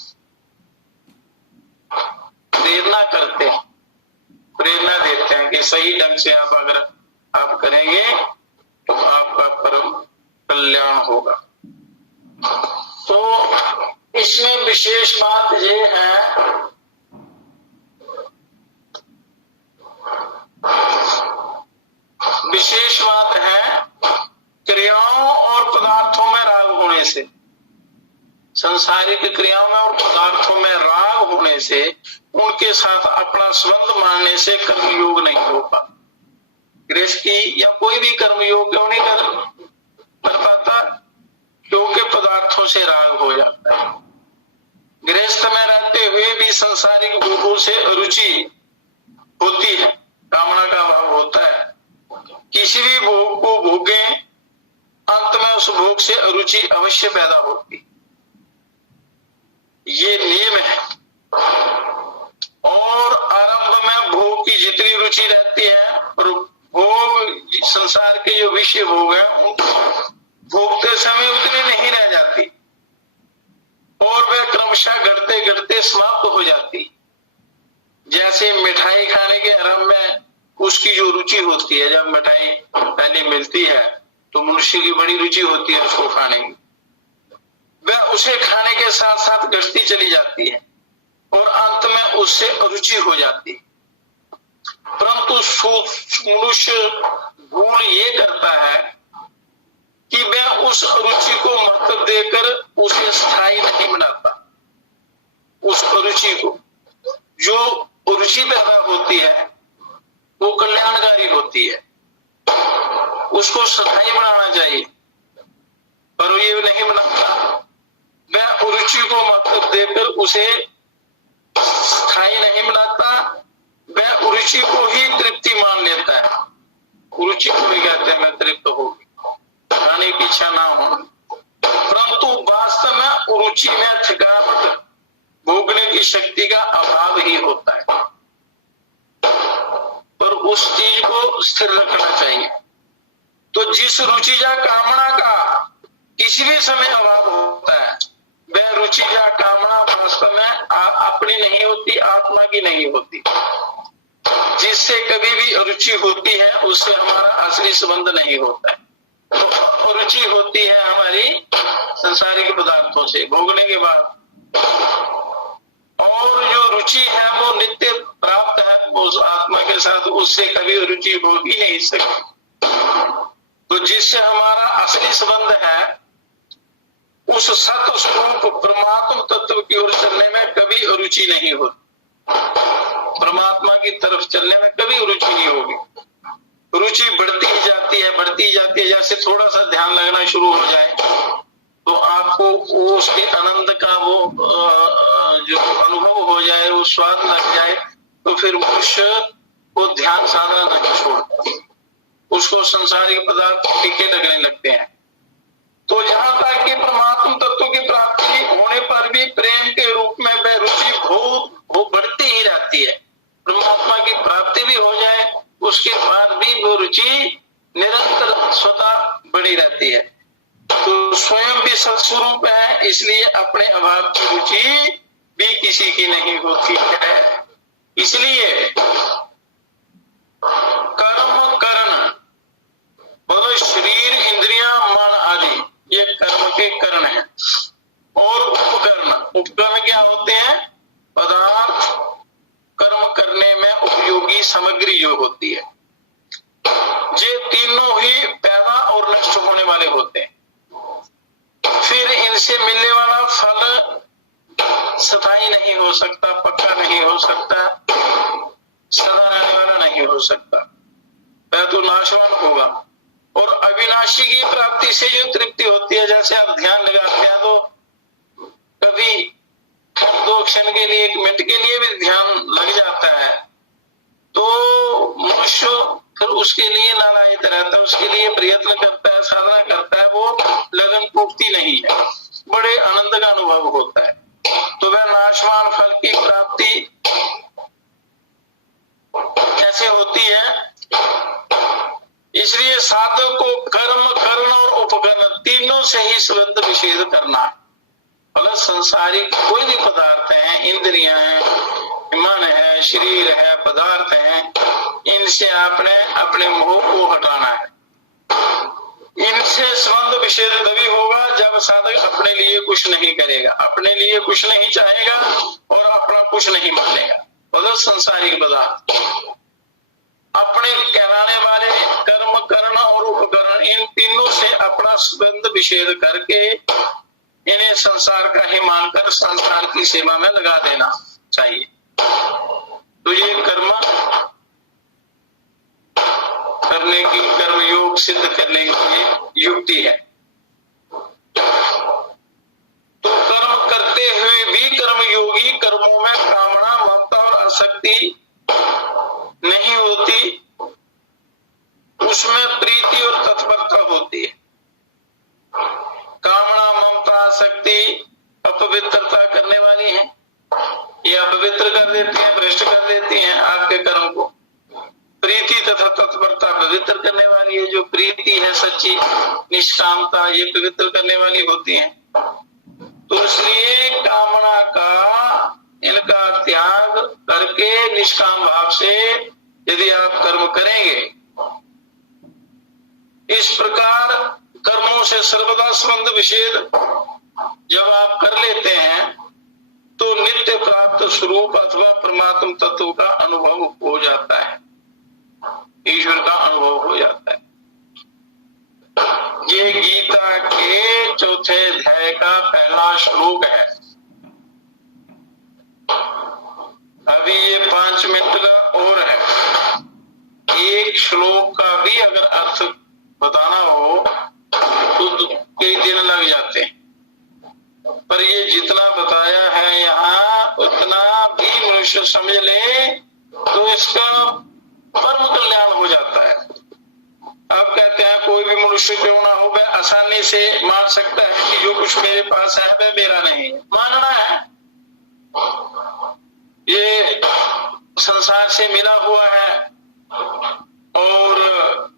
प्रेरणा करते हैं, प्रेरणा देते हैं कि सही ढंग से आप अगर आप करेंगे तो आपका परम कल्याण होगा। तो इसमें विशेष बात ये है क्रियाओं और पदार्थों में राग होने से, संसारिक क्रियाओं में और पदार्थों में राग होने से, उनके साथ अपना संबंध मानने से कर्मयोग नहीं होगा। गृहस्थी या कोई भी कर्मयोग क्यों नहीं कर पाता? क्योंकि पदार्थों से राग हो जाता है। गृहस्थ में रहते हुए भी संसारिक भोगों से रुचि होती है, कामना का भाव होता है। किसी भी भोग को भोगे, अंत में उस भोग से अरुचि अवश्य पैदा होती, ये नियम है। और आरंभ में भोग की जितनी रुचि रहती है और भोग संसार के जो विषय भोग है उनको भोगते समय उतनी नहीं रह जाती और वे क्रमशः घटते घटते समाप्त हो जाती। जैसे मिठाई खाने के आरंभ में उसकी जो रुचि होती है, जब मिठाई पहले मिलती है तो मनुष्य की बड़ी रुचि होती है उसको खाने की, वह उसे खाने के साथ साथ घटती चली जाती है और अंत में उससे अरुचि हो जाती है। परंतु मनुष्य गुण ये करता है कि वह उस अरुचि को महत्व देकर उसे स्थायी नहीं बनाता। उस अरुचि को, जो रुचि पैदा होती है वो कल्याणकारी होती है, उसको स्थायी बनाना चाहिए, पर वो ये नहीं बनाता। वह रुचि को महत्व देकर उसे स्थायी नहीं बनाता, वह रुचि को ही तृप्ति मान लेता है। रुचि को भी कहते हैं मैं तृप्त होगी, खाने की इच्छा ना हो, परंतु वास्तव में रुचि में थकावट, भोगने की शक्ति का अभाव ही होता है। पर उस चीज को स्थिर रखना चाहिए। तो जिस रुचि या कामना का किसी भी समय अभाव होता है, वह रुचि या कामना वास्तव में अपनी नहीं होती, आत्मा की नहीं होती। जिससे कभी भी अरुचि होती है उससे हमारा असली संबंध नहीं होता है। तो अरुचि होती है हमारी संसारिक पदार्थों से भोगने के बाद, और जो रुचि है वो नित्य प्राप्त है उस आत्मा के साथ, उससे कभी रुचि हो ही नहीं सकती। तो जिससे हमारा असली संबंध है उस सत्य स्वरूप परमात्मा तत्व की ओर चलने में कभी अरुचि नहीं होती। परमात्मा की तरफ चलने में कभी रुचि नहीं होगी। रुचि बढ़ती ही जाती है, बढ़ती ही जाती है। जैसे थोड़ा सा ध्यान लगना शुरू हो जाए तो आपको वो उसके आनंद का वो जो अनुभव हो जाए, वो स्वाद लग जाए, तो फिर मनुष्य को ध्यान साधना नहीं छोड़ता, उसको संसारिक पदार्थ फीके लगने लगते हैं। तो जहां तक कि परमात्मा तत्व की प्राप्ति होने पर भी प्रेम के रूप में वह रुचि बहुत बढ़ती ही रहती है। परमात्मा की प्राप्ति भी हो जाए उसके बाद भी वो रुचि निरंतर स्वतः बढ़ी रहती है। तो स्वयं भी सत्स्वरूप है, इसलिए अपने अभाव की रुचि भी किसी की नहीं होती है। इसलिए कर्म करण, बोलो शरीर इंद्रियां मन आदि ये कर्म के करण है। और उपकरण, उपकरण क्या होते हैं? पदार्थ कर्म करने में उपयोगी सामग्री जो होती है। ये तीनों ही पैदा और नष्ट होने वाले होते हैं। फिर इनसे मिलने वाला फल स्थायी नहीं हो सकता, पक्का नहीं हो सकता, सदा रहने वाला नहीं हो सकता, वह तो नाशवान होगा। और अविनाशी की प्राप्ति से जो तृप्ति होती है, जैसे आप ध्यान लगाते हैं तो कभी 2 क्षण के लिए, 1 मिनट के लिए भी ध्यान लग जाता है, तो मनुष्य फिर उसके लिए लालायित रहता है, उसके लिए प्रयत्न करता है, साधना करता है, वो लगन टूटती नहीं है, बड़े आनंद का अनुभव होता है। तो वह नाशवान फल की प्राप्ति कैसे होती है? इसलिए साधक को कर्म, करण और उपकरण तीनों से ही संबंध विच्छेद करना है। मतलब संसारिक कोई भी पदार्थ है, इंद्रियां हैं, मन है, शरीर है, पदार्थ है, इनसे आपने अपने मोह को हटाना है। इनसे संबंध विषेद तभी होगा जब साधक अपने लिए कुछ नहीं करेगा, अपने लिए कुछ नहीं चाहेगा और अपना कुछ नहीं मानेगा। मतलब संसारिक पदार्थ, अपने कहलाने वाले कर्म, करण और उपकरण, इन तीनों से अपना संबंध विषेद करके इन्हें संसार का ही मानकर संसार की सेवा में लगा देना चाहिए। तो ये कर्म करने की, कर्म योग सिद्ध करने की युक्ति है। तो कर्म करते हुए भी कर्म योगी कर्मों में कामना, ममता और आसक्ति नहीं होती, उसमें प्रीति और तत्परता होती है। कामना, ममता, आसक्ति अपवित्रता करने वाली है, ये अपवित्र कर देती है, भ्रष्ट कर देती है आपके कर्म को। प्रीति तथा तत्परता पवित्र करने वाली है, जो प्रीति है सच्ची निष्कामता, ये पवित्र करने वाली होती है। तो इसलिए कामना का, इनका त्याग करके निष्काम भाव से यदि आप कर्म करेंगे, इस प्रकार कर्मों से सर्वदा संबंध विषेद जब आप कर लेते हैं तो नित्य प्राप्त स्वरूप अथवा परमात्म तत्व का अनुभव हो जाता है, ईश्वर का अनुभव हो जाता है। ये गीता के चौथे अध्याय का पहला श्लोक है। अभी ये 5 मिनट का और है, एक श्लोक का भी अगर अर्थ बताना हो तो कई दिन लग जाते हैं, पर ये जितना बताया है यहाँ उतना भी मनुष्य समझ ले तो इसका परम कल्याण हो जाता है। आप कहते हैं कोई भी मनुष्य क्यों ना हो, वह आसानी से मान सकता है कि जो कुछ मेरे पास है वह मेरा नहीं है, मानना है। ये संसार से मिला हुआ है, और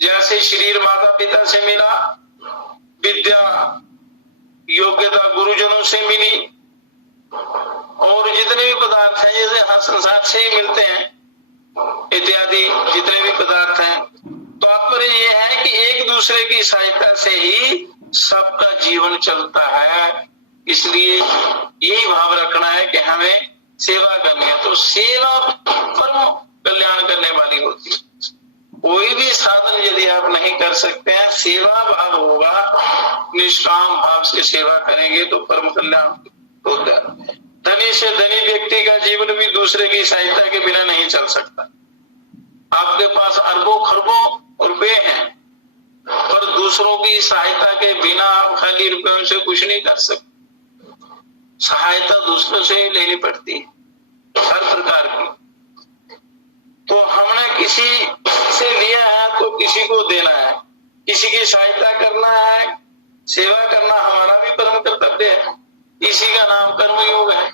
जैसे शरीर माता पिता से मिला, विद्या योग्यता गुरुजनों से मिली, और जितने भी पदार्थ हैं जैसे हाँ संसार से ही मिलते हैं इत्यादि जितने भी पदार्थ हैं, तात्पर्य ये है कि एक दूसरे की सहायता से ही सबका जीवन चलता है। इसलिए यही भाव रखना है कि हमें सेवा करनी है, तो सेवा परम कल्याण करने वाली होती है। कोई भी साधन यदि आप नहीं कर सकते हैं, सेवा भाव होगा, निष्काम भाव से सेवा करेंगे तो परम कल्याण होता है। धनी से धनी व्यक्ति का जीवन भी दूसरे की सहायता के बिना नहीं चल सकता। आपके पास अरबों खरबों रुपए हैं, पर दूसरों की सहायता के बिना आप खाली रुपयों से कुछ नहीं कर सकते। सहायता दूसरों से ही लेनी पड़ती है, हर प्रकार की। तो हमने किसी से लिया है तो किसी को देना है, किसी की सहायता करना है, सेवा करना हमारा भी परम कर्तव्य है। इसी का नाम कर्मयोग है,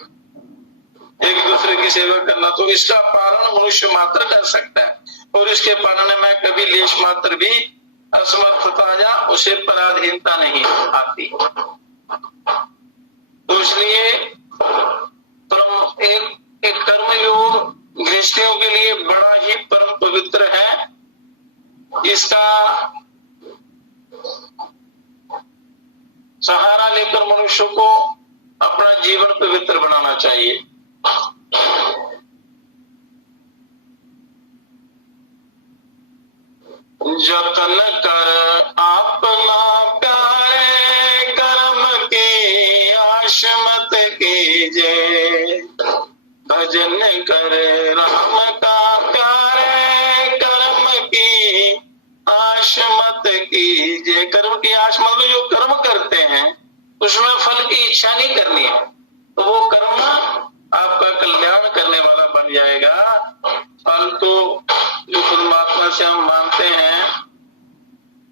एक दूसरे की सेवा करना। तो इसका पालन मनुष्य मात्र कर सकता है, और इसके पालन में कभी लेश मात्र भी असमर्थता या उसे पराधीनता नहीं आती। तो इसलिए परम एक कर्मयोग गृहस्थियों के लिए बड़ा ही परम पवित्र है। इसका सहारा लेकर मनुष्य को अपना जीवन पवित्र बनाना चाहिए। जतन कर अपना प्यारे कर्म की आश मत कीजे, भजन कर राम का प्यारे कर्म की आश मत कीजिए। कर्म की आश मतलब जो कर्म करते हैं उसमें फल की इच्छा नहीं करनी है, तो वो कर्म आपका कल्याण करने वाला बन जाएगा। फल तो जो परमात्मा से हम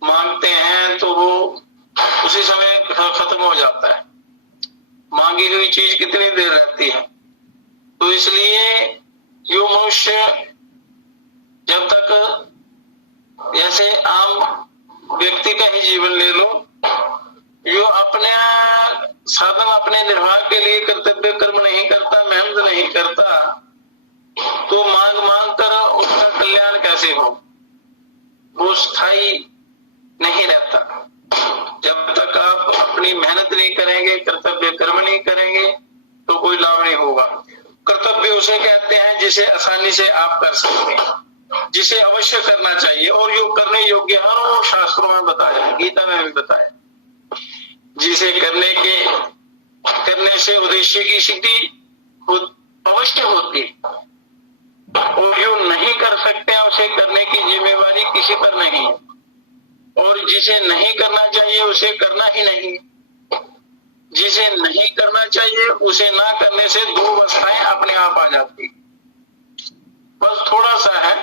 मांगते हैं तो वो उसी समय खत्म हो जाता है। मांगी हुई चीज कितनी देर रहती है। तो इसलिए जो मनुष्य जब तक जैसे आम व्यक्ति का ही जीवन ले लो, जो अपने साधन अपने निर्वाह के लिए कर्तव्य कर्म नहीं करता, मेहनत नहीं करता, तो मांग मांग कर उसका कल्याण कैसे हो? वो स्थायी नहीं रहता। जब तक आप अपनी मेहनत नहीं करेंगे, कर्तव्य कर्म नहीं करेंगे, तो कोई लाभ नहीं होगा। कर्तव्य उसे कहते हैं जिसे आसानी से आप कर सकते हैं, जिसे अवश्य करना चाहिए और जो करने योग्य है, और शास्त्रों में बताया, गीता में भी बताया, जिसे करने से उद्देश्य की सिद्धि अवश्य होती, और जो नहीं कर सकते उसे करने की जिम्मेवारी किसी पर नहीं है, और जिसे नहीं करना चाहिए उसे करना ही नहीं। जिसे नहीं करना चाहिए उसे ना करने से दो अवस्थाएं अपने आप आ जाती, बस थोड़ा सा है।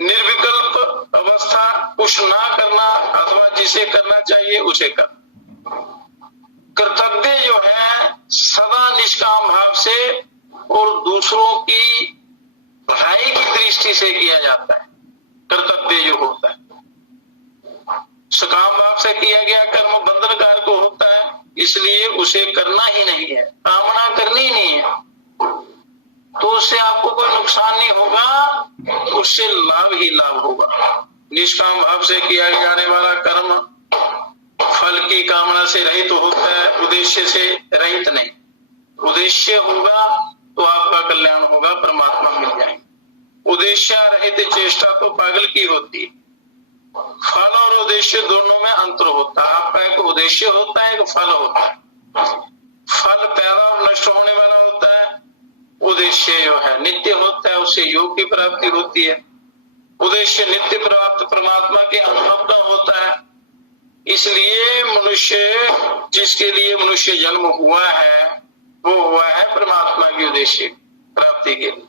निर्विकल्प अवस्था कुछ ना करना, अथवा जिसे करना चाहिए उसे कर। कर्तव्य जो है सदा निष्काम भाव से और दूसरों की भलाई की दृष्टि से किया जाता है। कर्तव्य जो होता है सकाम भाव से किया गया कर्म बंधनकारक होता है, इसलिए उसे करना ही नहीं है, कामना करनी ही नहीं है, तो उससे आपको कोई नुकसान नहीं होगा, उससे लाभ ही लाभ होगा। निष्काम भाव से किया जाने वाला कर्म फल की कामना से रहित होता है, उद्देश्य से रहित नहीं। उद्देश्य होगा तो आपका कल्याण होगा, परमात्मा मिल जाएंगे। उद्देश्य रहित चेष्टा तो पागल की होती है। फल और उद्देश्य दोनों में अंतर होता है। आपका एक उद्देश्य होता है, एक फल होता है। फल पैदा और नष्ट होने वाला होता है, उद्देश्य जो है नित्य होता है, उससे योग की प्राप्ति होती है। उद्देश्य नित्य प्राप्त परमात्मा के अनुभव का होता है। इसलिए मनुष्य, जिसके लिए मनुष्य जन्म हुआ है, वो हुआ है परमात्मा की उद्देश्य प्राप्ति के लिए,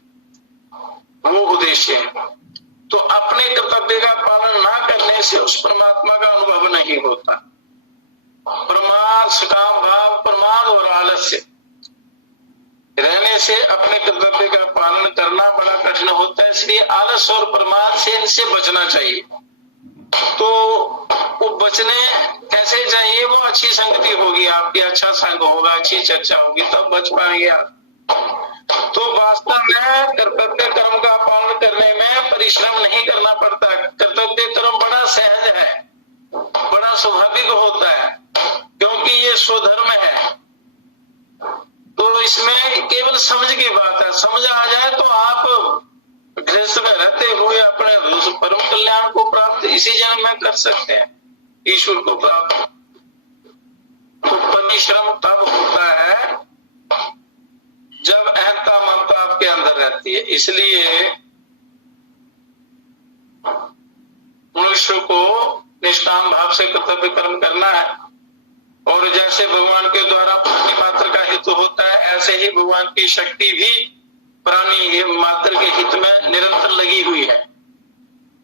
वो उद्देश्य है। तो अपने कर्तव्य का पालन ना करने से उस परमात्मा का अनुभव नहीं होता। प्रमाद, सकाम भाव, प्रमाद और आलस्य रहने से अपने कर्तव्य का पालन करना बड़ा कठिन होता है। इसलिए आलस और प्रमाद से इनसे बचना चाहिए। तो वो बचने कैसे चाहिए? वो अच्छी संगति होगी आपकी, अच्छा संग होगा, अच्छी चर्चा होगी, तब बच पाएंगे आप। तो वास्तव में कर्तव्य कर्म का पालन करने में परिश्रम नहीं करना पड़ता। कर्तव्य कर्म बड़ा सहज है, बड़ा स्वाभाविक होता है, क्योंकि ये स्वधर्म है। तो इसमें केवल समझ की बात है। समझ आ जाए तो आप गृहस्थ में रहते हुए अपने परम कल्याण को प्राप्त इसी जन्म में कर सकते हैं, ईश्वर को प्राप्त। तो परिश्रम तब होता है जब अहंता ममता आपके अंदर रहती है। इसलिए मनुष्य को निष्काम भाव से कर्तव्य कर्म करना है, और जैसे भगवान के द्वारा प्राणी मात्र का हित होता है, ऐसे ही भगवान की शक्ति भी प्राणी मात्र के हित में निरंतर लगी हुई है,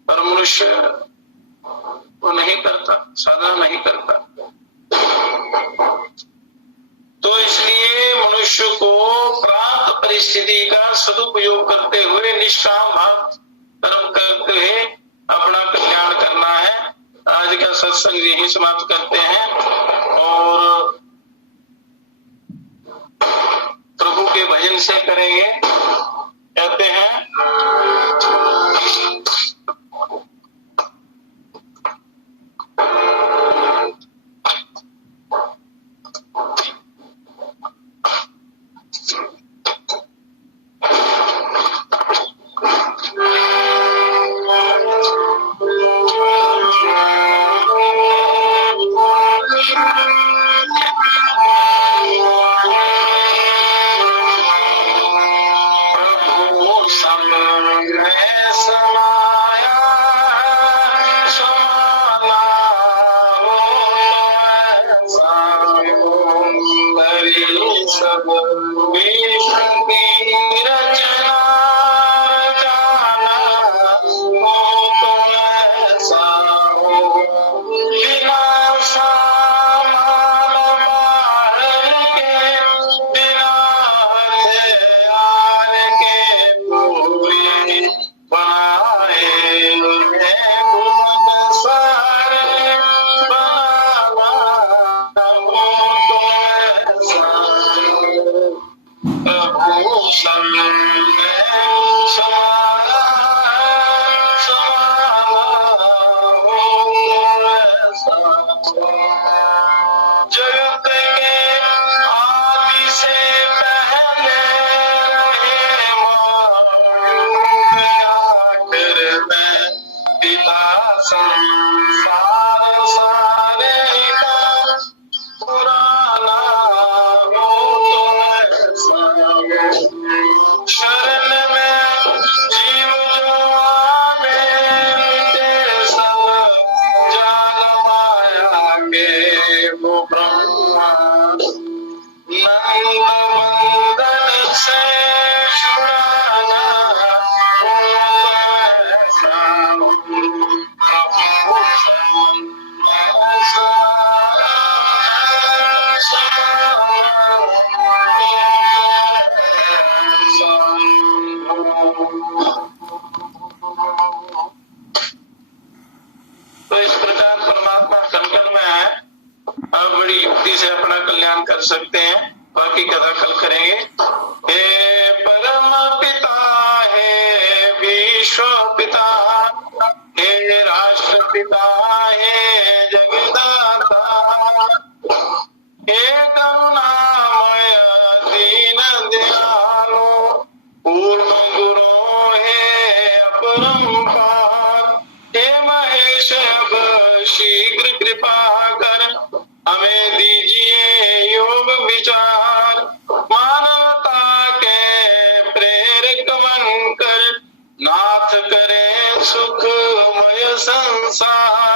पर मनुष्य वो नहीं करता, साधना नहीं करता। तो इसलिए मनुष्य को प्राप्त परिस्थिति का सदुपयोग करते हुए निष्काम भाव कर्म करते हुए अपना कल्याण करना है। आज का सत्संग यही समाप्त करते हैं और प्रभु के भजन से करेंगे। कहते हैं में पिता संसार सारे का पुराना वो तुम्हें शरण में जीव जो आवे मिटे सब जाग माया के वो ब्रह्मा नंद वंदन से छुड़ाना तो इस प्रकार परमात्मा कण में है। आप बड़ी युक्ति से अपना कल्याण कर सकते हैं। बाकी कथा कल करेंगे। हे परम पिता, हे विश्व पिता, हे राष्ट्र पिता, हे जगदाता, हे करुणामय दीन दयालु, पूर्ण गुरु हे अपरंपार, हे महेश शीघ्र कृपा कर हमें दीजिए योग विचार, मानवता के प्रेरक बनकर नाथ करे सुखमय संसार।